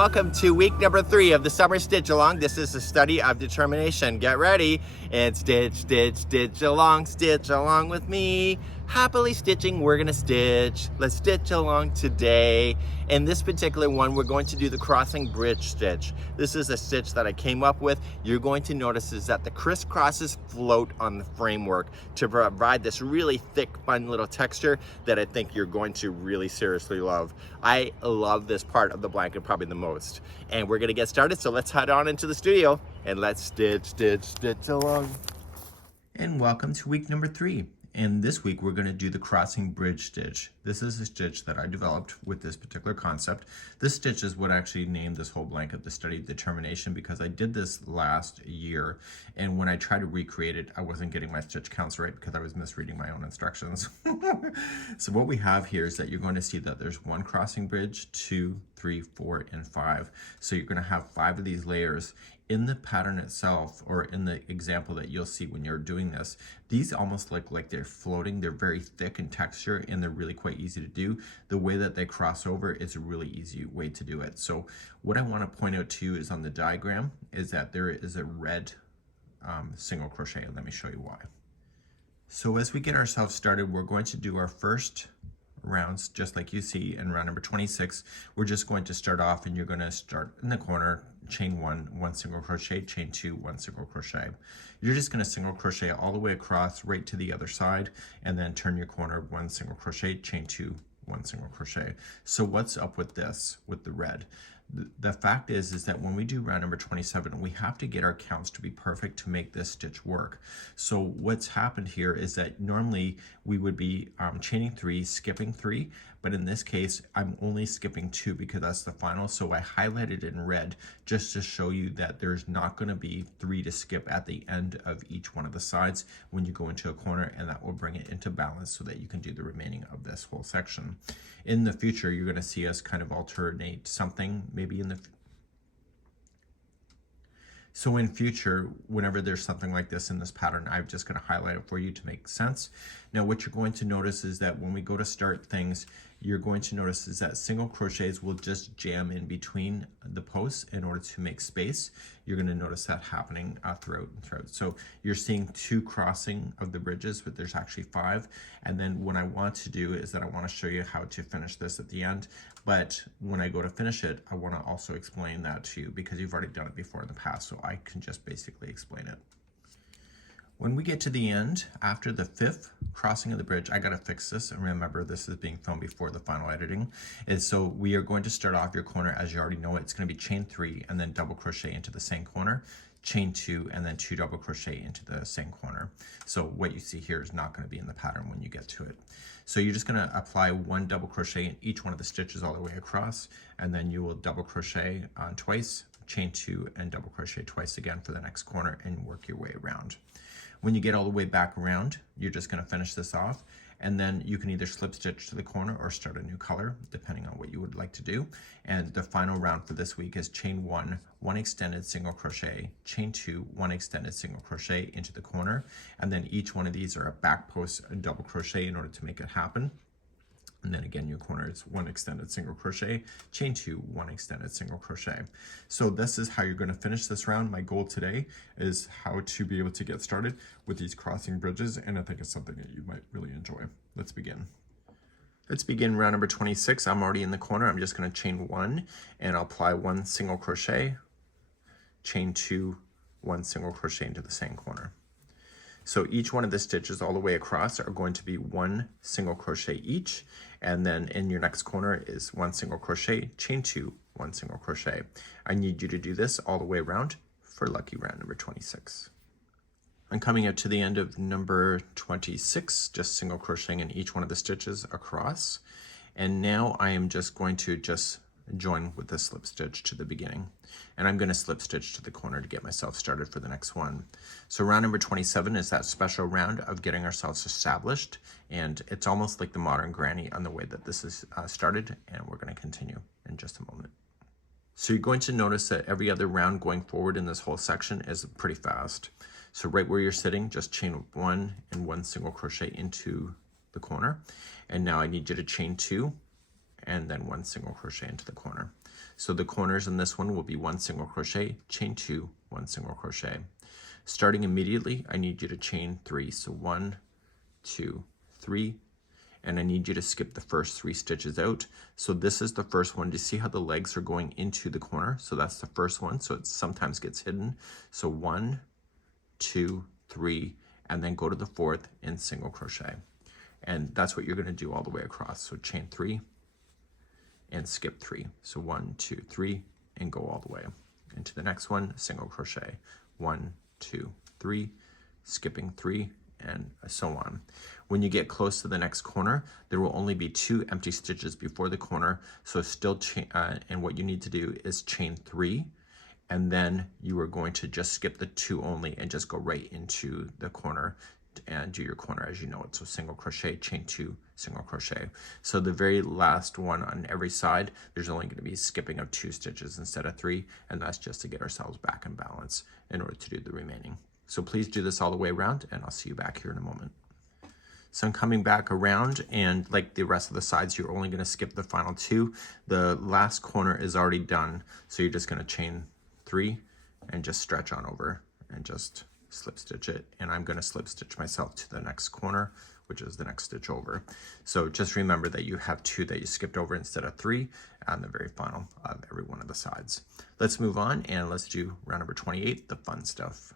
welcome to week number 3 of the summer stitch along. This is a study of determination. Get ready and stitch, stitch, stitch along with me. Happily stitching, we're gonna stitch. Let's stitch along today. In this particular one, we're going to do the crossing bridge stitch. This is a stitch that I came up with. You're going to notice is that the crisscrosses float on the framework to provide this really thick, fun little texture that I think you're going to really seriously love. I love this part of the blanket probably the most. And we're gonna get started, so let's head on into the studio and let's stitch, stitch, stitch along. And welcome to week number 3. And this week we're going to do the crossing bridge stitch. This is a stitch that I developed with this particular concept. This stitch is what actually named this whole blanket the study of determination, because I did this last year, and when I tried to recreate it, I wasn't getting my stitch counts right because I was misreading my own instructions. So what we have here is that you're going to see that there's 1 crossing bridge, 2, 3, 4, and 5. So you're going to have 5 of these layers. In the pattern itself, or in the example that you'll see when you're doing this, these almost look like they're floating. They're very thick in texture and they're really quite easy to do. The way that they cross over is a really easy way to do it. So what I want to point out to you is on the diagram is that there is a red single crochet. Let me show you why. So as we get ourselves started, we're going to do our first rounds just like you see in round number 26. We're just going to start off, and you're going to start in the corner, chain 1 single crochet, chain 2 1 single crochet. You're just going to single crochet all the way across right to the other side, and then turn your corner, 1 single crochet, chain 2 1 single crochet. So what's up with this, with the red? The fact is that when we do round number 27, we have to get our counts to be perfect to make this stitch work. So what's happened here is that normally we would be chaining 3, skipping 3, but in this case, I'm only skipping 2 because that's the final. So I highlighted in red just to show you that there's not going to be 3 to skip at the end of each one of the sides when you go into a corner, and that will bring it into balance so that you can do the remaining of this whole section. In the future, you're going to see us kind of alternate something maybe in the So in future, whenever there's something like this in this pattern, I'm just going to highlight it for you to make sense. Now what you're going to notice is that when we go to start things, you're going to notice is that single crochets will just jam in between the posts in order to make space. You're going to notice that happening throughout. So you're seeing 2 crossing of the bridges, but there's actually 5. And then what I want to do is that I want to show you how to finish this at the end. But when I go to finish it, I want to also explain that to you because you've already done it before in the past, so I can just basically explain it. When we get to the end, after the 5th crossing of the bridge, I gotta fix this, and remember this is being filmed before the final editing, is so we are going to start off your corner as you already know it. It's gonna be chain 3 and then double crochet into the same corner, chain 2 and then 2 double crochet into the same corner. So what you see here is not gonna be in the pattern when you get to it. So you're just gonna apply 1 double crochet in each one of the stitches all the way across, and then you will double crochet twice, chain 2 and double crochet twice again for the next corner, and work your way around. When you get all the way back around, you're just going to finish this off, and then you can either slip stitch to the corner or start a new color depending on what you would like to do. And the final round for this week is chain 1 extended single crochet, chain 2 1 extended single crochet into the corner, and then each one of these are a back post double crochet in order to make it happen. And then again, your corner is 1 extended single crochet, chain 2 1 extended single crochet. So this is how you're going to finish this round. My goal today is how to be able to get started with these crossing bridges, and I think it's something that you might really enjoy. Let's begin. Let's begin round number 26. I'm already in the corner. I'm just going to chain 1 and I'll apply 1 single crochet, chain 2 1 single crochet into the same corner. So each one of the stitches all the way across are going to be 1 single crochet each, and then in your next corner is 1 single crochet, chain 2 1 single crochet. I need you to do this all the way around for lucky round number 26. I'm coming up to the end of number 26, just single crocheting in each one of the stitches across, and now I am just going to join with the slip stitch to the beginning, and I'm going to slip stitch to the corner to get myself started for the next one. So round number 27 is that special round of getting ourselves established, and it's almost like the modern granny on the way that this is started, and we're going to continue in just a moment. So you're going to notice that every other round going forward in this whole section is pretty fast. So right where you're sitting, just chain 1 and 1 single crochet into the corner, and now I need you to chain 2 and then 1 single crochet into the corner. So the corners in this one will be 1 single crochet, chain 2, 1 single crochet. Starting immediately, I need you to chain 3. So 1, 2, 3, and I need you to skip the first 3 stitches out. So this is the first one. Do you see how the legs are going into the corner? So that's the first one. So it sometimes gets hidden. So 1, 2, 3, and then go to the 4th and single crochet. And that's what you're going to do all the way across. So chain 3 and skip 3. So 1, 2, 3, and go all the way into the next one, single crochet. 1, 2, 3, skipping 3, and so on. When you get close to the next corner, there will only be 2 empty stitches before the corner. So still and what you need to do is chain 3, and then you are going to just skip the 2 only and just go right into the corner and do your corner as you know it. So single crochet, chain 2, single crochet. So the very last one on every side, there's only going to be skipping of 2 stitches instead of 3, and that's just to get ourselves back in balance in order to do the remaining. So please do this all the way around, and I'll see you back here in a moment. So I'm coming back around, and like the rest of the sides, you're only going to skip the final 2. The last corner is already done, so you're just going to chain 3 and just stretch on over and just slip stitch it. And I'm going to slip stitch myself to the next corner, which is the next stitch over. So just remember that you have 2 that you skipped over instead of 3 on the very final of every one of the sides. Let's move on and let's do round number 28, the fun stuff.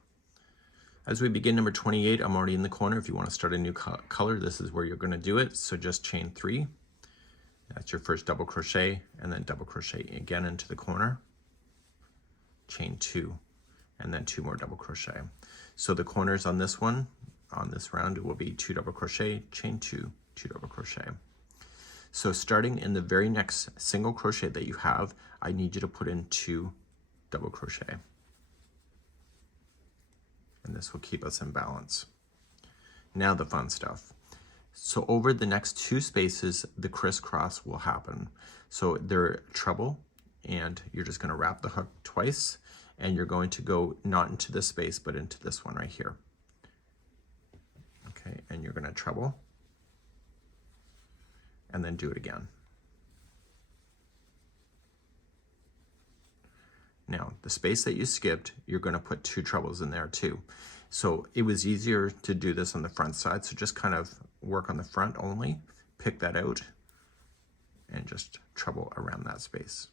As we begin number 28, I'm already in the corner. If you want to start a new color, this is where you're going to do it. So just chain 3. That's your first double crochet, and then double crochet again into the corner. Chain 2, and then 2 more double crochet. So the corners on this one, on this round, it will be 2 double crochet, chain 2, 2 double crochet. So starting in the very next single crochet that you have, I need you to put in 2 double crochet. And this will keep us in balance. Now the fun stuff. So over the next 2 spaces, the crisscross will happen. So they're treble, and you're just going to wrap the hook twice, and you're going to go not into this space, but into this one right here. Okay, and you're going to treble, and then do it again. Now, the space that you skipped, you're going to put 2 trebles in there too. So it was easier to do this on the front side, so just kind of work on the front only, pick that out, and just treble around that space.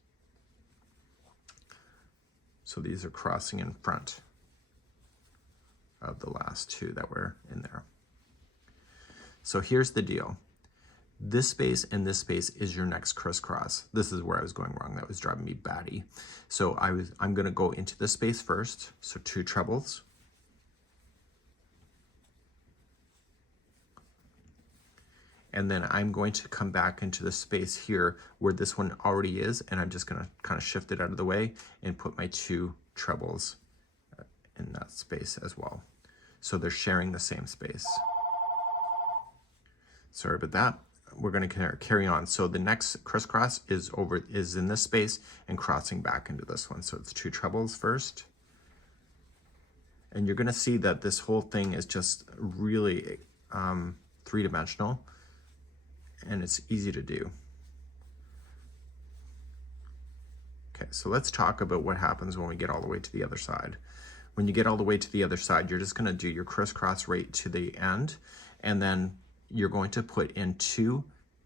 So these are crossing in front of the last 2 that were in there. So here's the deal. This space and this space is your next crisscross. This is where I was going wrong. That was driving me batty. So I'm going to go into this space first. So 2 trebles. And then I'm going to come back into the space here where this one already is, and I'm just going to kind of shift it out of the way and put my 2 trebles in that space as well. So they're sharing the same space. Sorry about that. We're going to carry on. So the next crisscross is in this space and crossing back into this one. So it's 2 trebles first. And you're going to see that this whole thing is just really 3-dimensional, and it's easy to do. Okay, so let's talk about what happens when we get all the way to the other side. When you get all the way to the other side, you're just going to do your crisscross right to the end, and then you're going to put in 2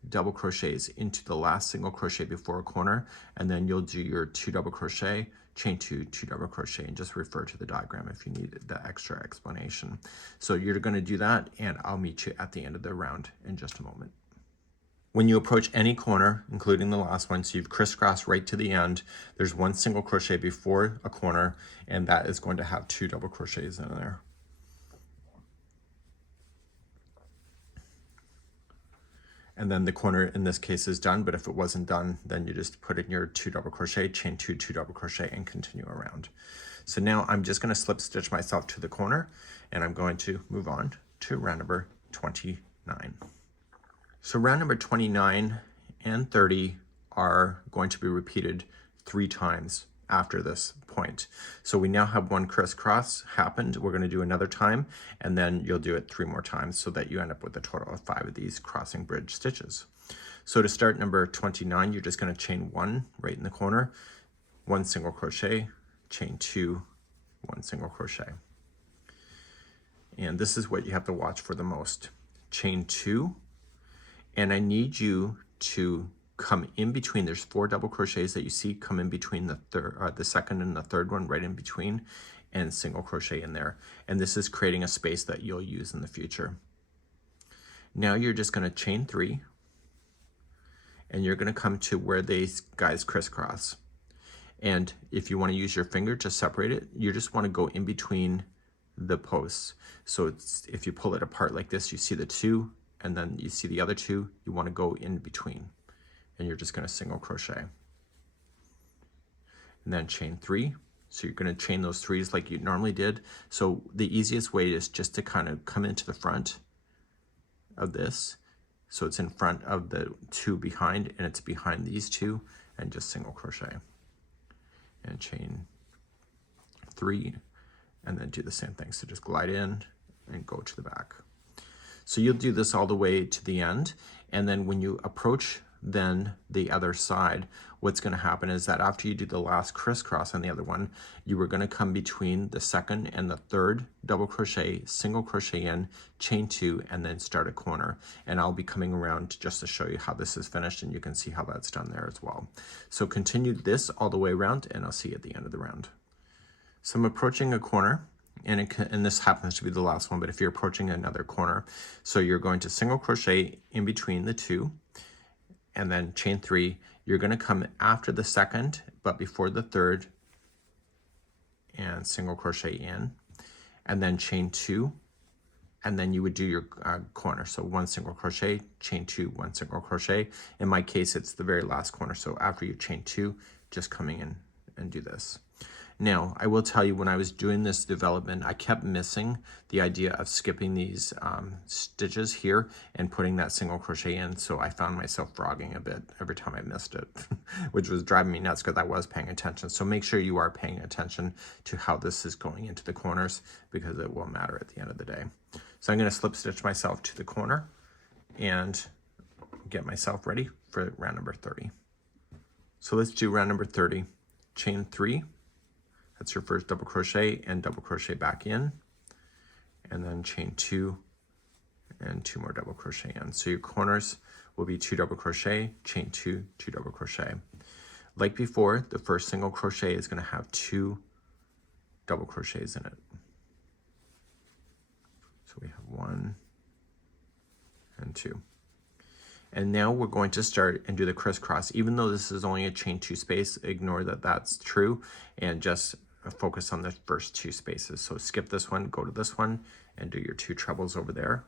double crochets into the last single crochet before a corner, and then you'll do your 2 double crochet, chain 2, 2 double crochet, and just refer to the diagram if you need the extra explanation. So you're going to do that, and I'll meet you at the end of the round in just a moment. When you approach any corner, including the last one, so you've crisscrossed right to the end, there's 1 single crochet before a corner, and that is going to have 2 double crochets in there. And then the corner in this case is done, but if it wasn't done, then you just put in your 2 double crochet, chain 2, 2 double crochet, and continue around. So now I'm just going to slip stitch myself to the corner, and I'm going to move on to round number 29. So round number 29 and 30 are going to be repeated 3 times after this point. So we now have 1 crisscross happened. We're going to do another time, and then you'll do it 3 more times so that you end up with a total of 5 of these crossing bridge stitches. So to start number 29, you're just going to chain 1 right in the corner, 1 single crochet, chain 2, 1 single crochet. And this is what you have to watch for the most. Chain 2, and I need you to come in between. There's 4 double crochets that you see come in between the second and the third one, right in between, and single crochet in there. And this is creating a space that you'll use in the future. Now you're just going to chain 3, and you're going to come to where these guys crisscross. And if you want to use your finger to separate it, you just want to go in between the posts. So if you pull it apart like this, you see the 2, and then you see the other 2, you want to go in between, and you're just going to single crochet and then chain 3. So you're going to chain those 3s like you normally did. So the easiest way is just to kind of come into the front of this, so it's in front of the 2 behind, and it's behind these 2, and just single crochet and chain 3, and then do the same thing. So just glide in and go to the back. So you'll do this all the way to the end, and then when you approach then the other side, what's going to happen is that after you do the last crisscross on the other one, you were going to come between the second and the third double crochet, single crochet in, chain 2, and then start a corner. And I'll be coming around just to show you how this is finished, and you can see how that's done there as well. So continue this all the way around, and I'll see you at the end of the round. So I'm approaching a corner, and this happens to be the last one, but if you're approaching another corner, so you're going to single crochet in between the 2, and then chain 3. You're going to come after the second, but before the third, and single crochet in, and then chain 2, and then you would do your corner. So 1 single crochet, chain 2, 1 single crochet. In my case, it's the very last corner. So after you chain 2, just coming in and do this. Now, I will tell you, when I was doing this development, I kept missing the idea of skipping these stitches here and putting that single crochet in, so I found myself frogging a bit every time I missed it, which was driving me nuts because I was paying attention. So make sure you are paying attention to how this is going into the corners, because it will matter at the end of the day. So I'm going to slip stitch myself to the corner and get myself ready for round number 30. So let's do round number 30. Chain 3. That's your first double crochet and double crochet back in, and then chain 2 and 2 more double crochet in. So your corners will be 2 double crochet, chain 2, 2 double crochet. Like before, the first single crochet is going to have 2 double crochets in it. So we have 1 and 2. And now we're going to start and do the crisscross. Even though this is only a chain 2 space, ignore that that's true, and just focus on the first 2 spaces. So skip this one, go to this one, and do your 2 trebles over there.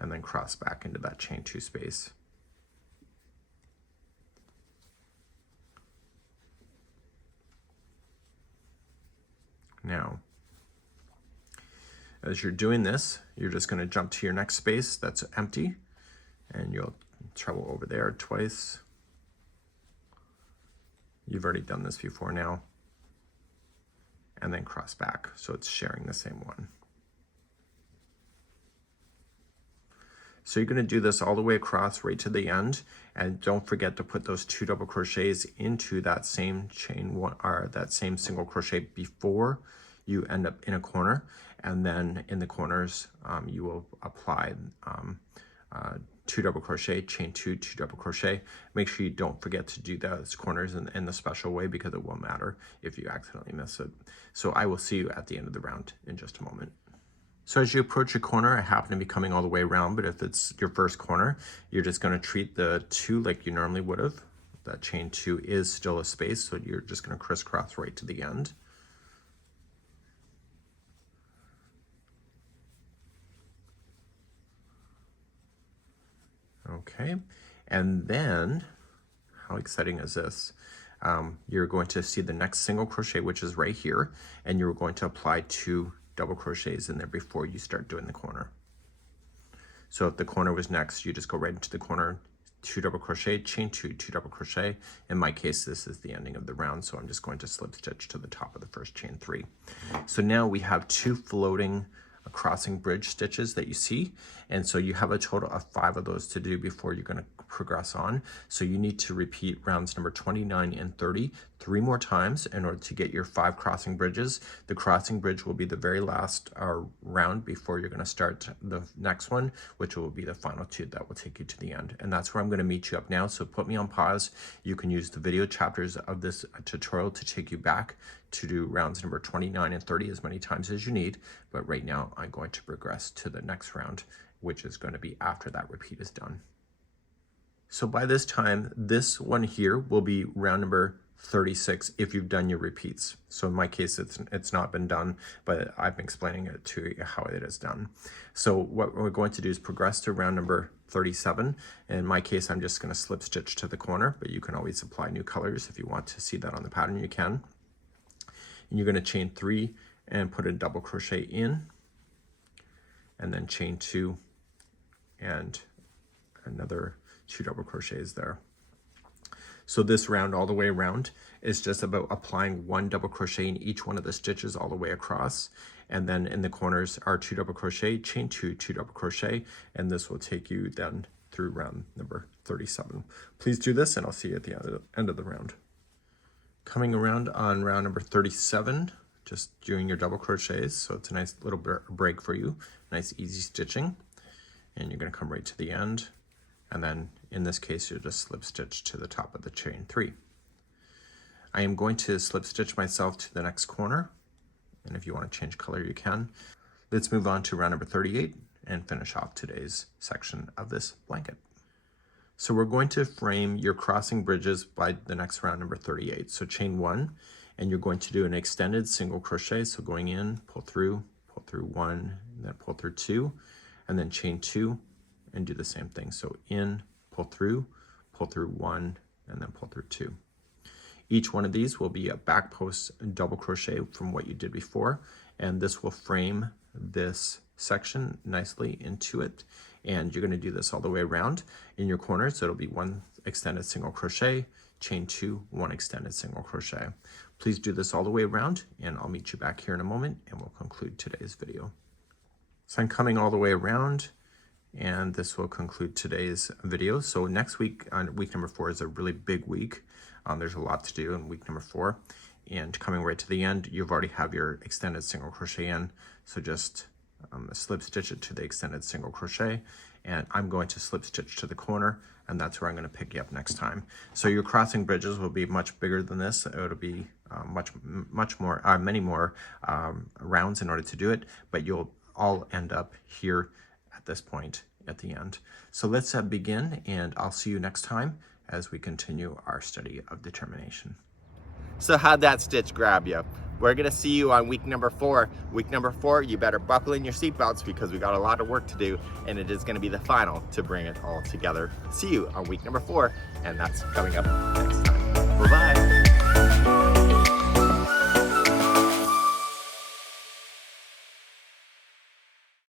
And then cross back into that chain 2 space. Now, as you're doing this, you're just going to jump to your next space that's empty, and you'll treble over there twice. You've already done this before now, and then cross back, so it's sharing the same one. So you're going to do this all the way across right to the end, and don't forget to put those 2 double crochets into that same chain one, or that same single crochet before you end up in a corner, and then in the corners you will apply 2 double crochet, chain 2, 2 double crochet. Make sure you don't forget to do those corners in the special way, because it will matter if you accidentally miss it. So I will see you at the end of the round in just a moment. So as you approach a corner, I happen to be coming all the way around, but if it's your first corner, you're just going to treat the 2 like you normally would have. That chain 2 is still a space, so you're just going to crisscross right to the end. Okay, and then, how exciting is this? You're going to see the next single crochet, which is right here, and you're going to apply 2 double crochets in there before you start doing the corner. So if the corner was next, you just go right into the corner, 2 double crochet, chain 2, 2 double crochet. In my case, this is the ending of the round, so I'm just going to slip stitch to the top of the first chain 3. So now we have 2 floating crossing bridge stitches that you see, and so you have a total of 5 of those to do before you're going to progress on. So you need to repeat rounds number 29 and 30 3 more times in order to get your 5 crossing bridges. The crossing bridge will be the very last round before you're going to start the next one, which will be the final 2 that will take you to the end. And that's where I'm going to meet you up now. So put me on pause. You can use the video chapters of this tutorial to take you back to do rounds number 29 and 30 as many times as you need. But right now I'm going to progress to the next round, which is going to be after that repeat is done. So by this time, this one here will be round number 36 if you've done your repeats. So in my case, it's not been done, but I've been explaining it to you how it is done. So what we're going to do is progress to round number 37. In my case, I'm just going to slip stitch to the corner, but you can always apply new colors. If you want to see that on the pattern, you can. And you're going to chain 3 and put a double crochet in, and then chain 2 and another 2 double crochets there. So this round all the way around is just about applying 1 double crochet in each one of the stitches all the way across. And then in the corners are 2 double crochet, chain 2, 2 double crochet, and this will take you then through round number 37. Please do this and I'll see you at the end of the round. Coming around on round number 37, just doing your double crochets. So it's a nice little break for you, nice easy stitching. And you're going to come right to the end. And then in this case, you'll just slip stitch to the top of the chain 3. I am going to slip stitch myself to the next corner. And if you want to change color, you can. Let's move on to round number 38 and finish off today's section of this blanket. So we're going to frame your crossing bridges by the next round number 38. So chain 1, and you're going to do an extended single crochet. So going in, pull through 1, and then pull through 2, and then chain 2, and do the same thing. So in, pull through 1, and then pull through 2. Each one of these will be a back post double crochet from what you did before, and this will frame this section nicely into it. And you're going to do this all the way around in your corners. So it'll be 1 extended single crochet, chain 2, 1 extended single crochet. Please do this all the way around, and I'll meet you back here in a moment, and we'll conclude today's video. So I'm coming all the way around, and this will conclude today's video. So next week, on week number 4, is a really big week. There's a lot to do in week number 4. And coming right to the end, you've already have your extended single crochet in. So just slip stitch it to the extended single crochet. And I'm going to slip stitch to the corner, and that's where I'm going to pick you up next time. So your crossing bridges will be much bigger than this. It'll be many more rounds in order to do it, but you'll all end up here at this point at the end. So let's begin, and I'll see you next time as we continue our study of determination. So how'd that stitch grab you? We're gonna see you on week number 4. Week number 4, you better buckle in your seatbelts because we got a lot of work to do, and it is gonna be the final to bring it all together. See you on week number 4, and that's coming up next time. Bye-bye.